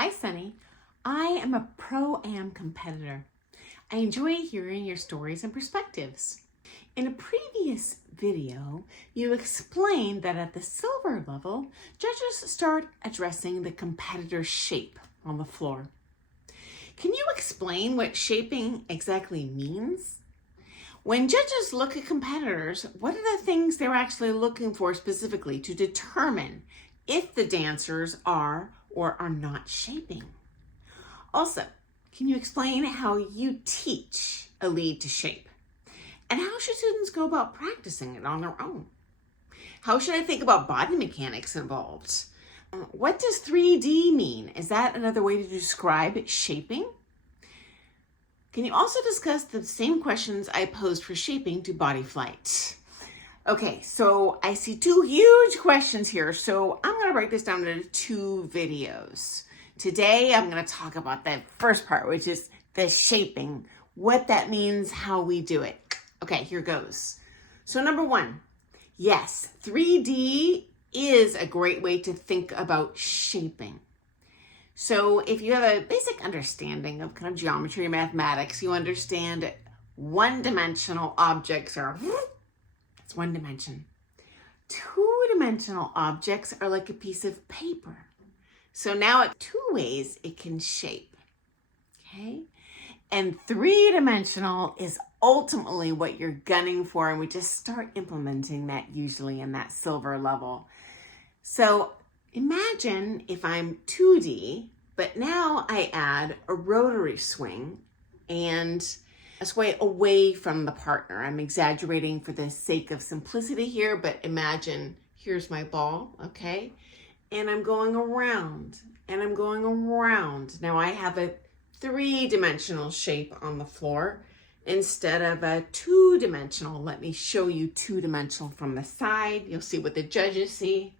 Hi, Sunny. I am a pro-am competitor. I enjoy hearing your stories and perspectives. In a previous video, you explained that at the silver level, judges start addressing the competitor's shape on the floor. Can you explain what shaping exactly means? When judges look at competitors, what are the things they're actually looking for specifically to determine if the dancers are or are not shaping? Also, can you explain how you teach a lead to shape? And how should students go about practicing it on their own? How should I think about body mechanics involved? What does 3D mean? Is that another way to describe shaping? Can you also discuss the same questions I posed for shaping to body flight? Okay, so I see two huge questions here, so I'm going to break this down into two videos. Today, I'm going to talk about the first part, which is the shaping, what that means, how we do it. Okay, here goes. So number one, yes, 3D is a great way to think about shaping. So if you have a basic understanding of kind of geometry and mathematics, you understand one-dimensional objects are, it's one dimension. Two-dimensional objects are like a piece of paper. So now at two ways it can shape, okay? And three-dimensional is ultimately what you're gunning for, and we just start implementing that usually in that silver level. So imagine if I'm 2D, but now I add a rotary swing and a sway away from the partner. I'm exaggerating for the sake of simplicity here, but imagine here's my ball, okay? And I'm going around and I'm going around. Now I have a three-dimensional shape on the floor instead of a two-dimensional. Let me show you two-dimensional from the side. You'll see what the judges see.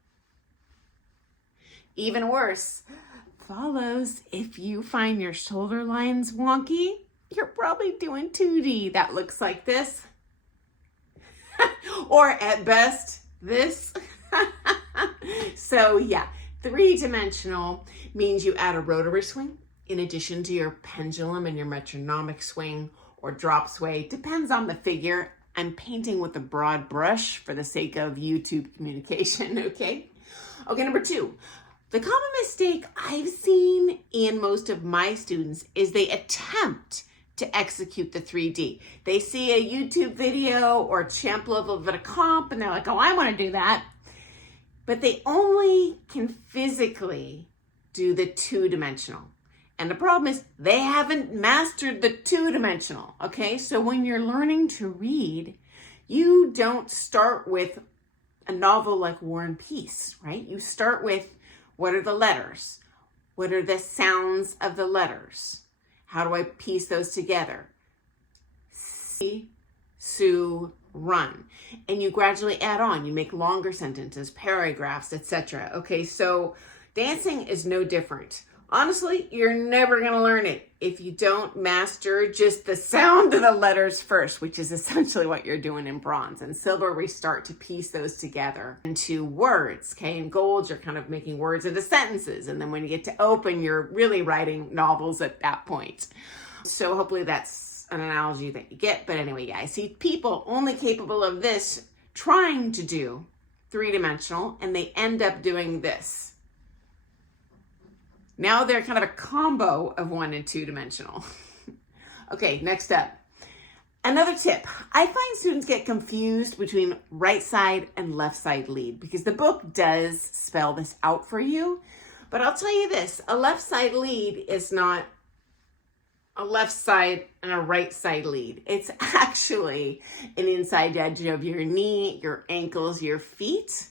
Even worse follows if you find your shoulder lines wonky, you're probably doing 2D. That looks like this. Or at best, this. So yeah, three-dimensional means you add a rotary swing in addition to your pendulum and your metronomic swing or drop sway. Depends on the figure. I'm painting with a broad brush for the sake of YouTube communication, okay? Okay, number two. The common mistake I've seen in most of my students is they attempt to execute the 3D. They see a YouTube video or champ level of a comp and they're like, oh, I want to do that. But they only can physically do the two-dimensional. And the problem is they haven't mastered the two-dimensional, okay? So when you're learning to read, you don't start with a novel like War and Peace, right? You start with what are the letters? What are the sounds of the letters? How do I piece those together? See, Sue, run. And you gradually add on. You make longer sentences, paragraphs, etc. Okay, so dancing is no different. Honestly, you're never going to learn it if you don't master just the sound of the letters first, which is essentially what you're doing in bronze. And silver, we start to piece those together into words, okay? In gold, you're kind of making words into sentences. And then when you get to open, you're really writing novels at that point. So hopefully that's an analogy that you get. But anyway, yeah, I see people only capable of this trying to do three-dimensional, and they end up doing this. Now they're kind of a combo of one and two-dimensional. Okay, next up. Another tip. I find students get confused between right side and left side lead because the book does spell this out for you. But I'll tell you this, a left side lead is not a left side and a right side lead. It's actually an inside edge of your knee, your ankles, your feet.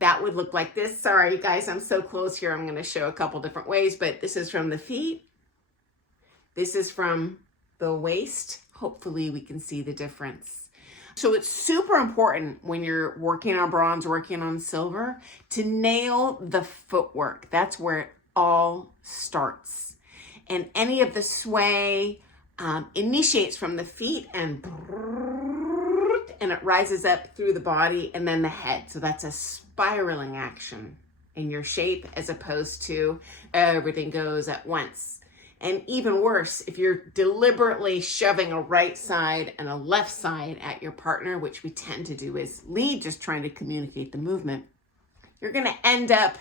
That would look like this. Sorry, guys, I'm so close here. I'm going to show a couple different ways, but this is from the feet. This is from the waist. Hopefully we can see the difference. So it's super important when you're working on bronze, working on silver, to nail the footwork. That's where it all starts. And any of the sway initiates from the feet and it rises up through the body and then the head. So that's a spiraling action. in your shape as opposed to everything goes at once. And even worse, if you're deliberately shoving a right side and a left side at your partner, which we tend to do as lead, just trying to communicate the movement, you're going to end up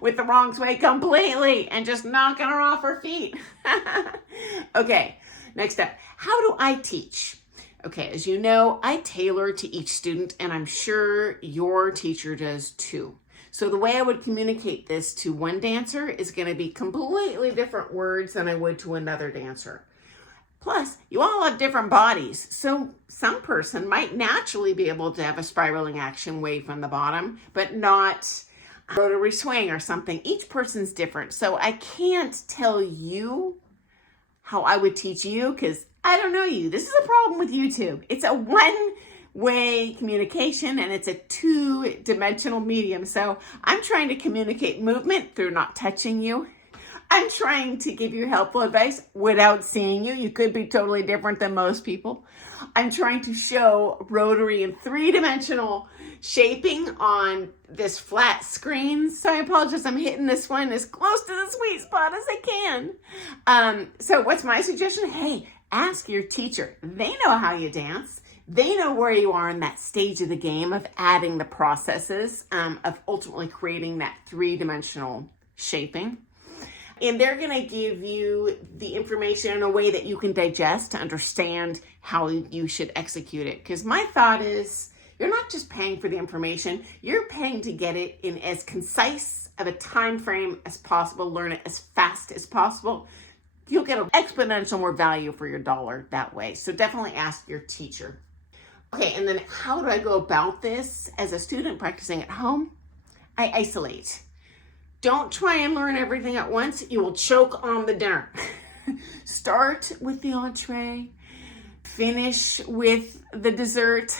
with the wrong sway completely and just knocking her off her feet. Okay, next up, how do I teach? Okay, as you know, I tailor to each student, and I'm sure your teacher does too. So the way I would communicate this to one dancer is going to be completely different words than I would to another dancer. Plus, you all have different bodies, so some person might naturally be able to have a spiraling action way from the bottom, but not a rotary swing or something. Each person's different, so I can't tell you how I would teach you because I don't know you. This is a problem with YouTube. It's a one-way communication and it's a two-dimensional medium, so I'm trying to communicate movement through not touching you. I'm trying to give you helpful advice without seeing you. You could be totally different than most people. I'm trying to show rotary and three-dimensional shaping on this flat screen. So I apologize, I'm hitting this one as close to the sweet spot as I can. So what's my suggestion? Hey, ask your teacher. They know how you dance. They know where you are in that stage of the game of adding the processes of ultimately creating that three-dimensional shaping. And they're going to give you the information in a way that you can digest to understand how you should execute it. Because my thought is, you're not just paying for the information, you're paying to get it in as concise of a time frame as possible, learn it as fast as possible. You'll get an exponential more value for your dollar that way. So definitely ask your teacher. Okay, and then how do I go about this as a student practicing at home? I isolate. Don't try and learn everything at once. You will choke on the dinner. Start with the entree, finish with the dessert,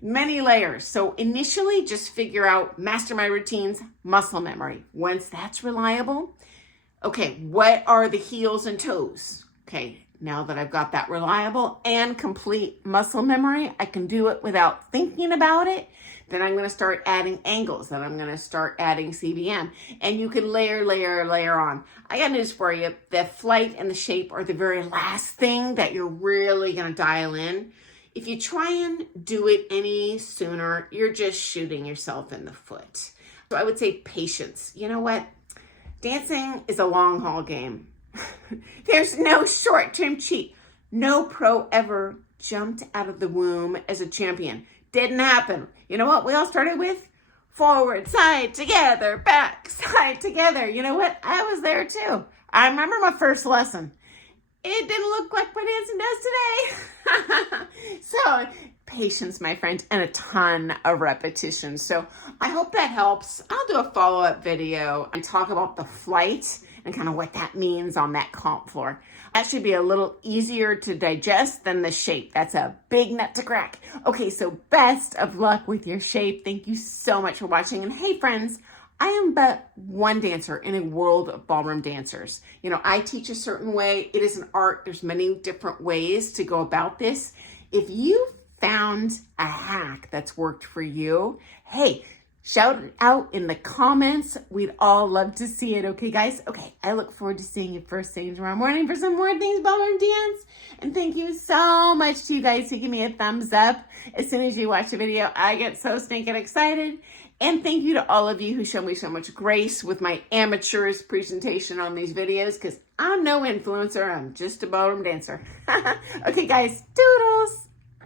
many layers. So initially just figure out master my routines, muscle memory. Once that's reliable, okay, what are the heels and toes? Okay, now that I've got that reliable and complete muscle memory, I can do it without thinking about it. Then I'm going to start adding angles. Then I'm going to start adding CBM. And you can layer on. I got news for you. The flight and the shape are the very last thing that you're really going to dial in. If you try and do it any sooner, you're just shooting yourself in the foot. So I would say patience. You know what? Dancing is a long haul game. There's no short-term cheat. No pro ever jumped out of the womb as a champion. Didn't happen. You know what we all started with? Forward, side, together, back, side, together. You know what? I was there too. I remember my first lesson. It didn't look like my dancing does today. So patience, my friend, and a ton of repetition. So I hope that helps. I'll do a follow-up video and talk about the flight and kind of what that means on that comp floor. That should be a little easier to digest than the shape. That's a big nut to crack. Okay, so best of luck with your shape. Thank you so much for watching. And hey, friends, I am but one dancer in a world of ballroom dancers. You know, I teach a certain way. It is an art. There's many different ways to go about this. If you found a hack that's worked for you, hey, shout it out in the comments. We'd all love to see it. Okay, guys? Okay, I look forward to seeing you first thing tomorrow morning for some more things ballroom dance. And thank you so much to you guys who give me a thumbs up as soon as you watch a video. I get so stinking excited. And thank you to all of you who show me so much grace with my amateurish presentation on these videos, because I'm no influencer. I'm just a ballroom dancer. Okay, guys, toodles.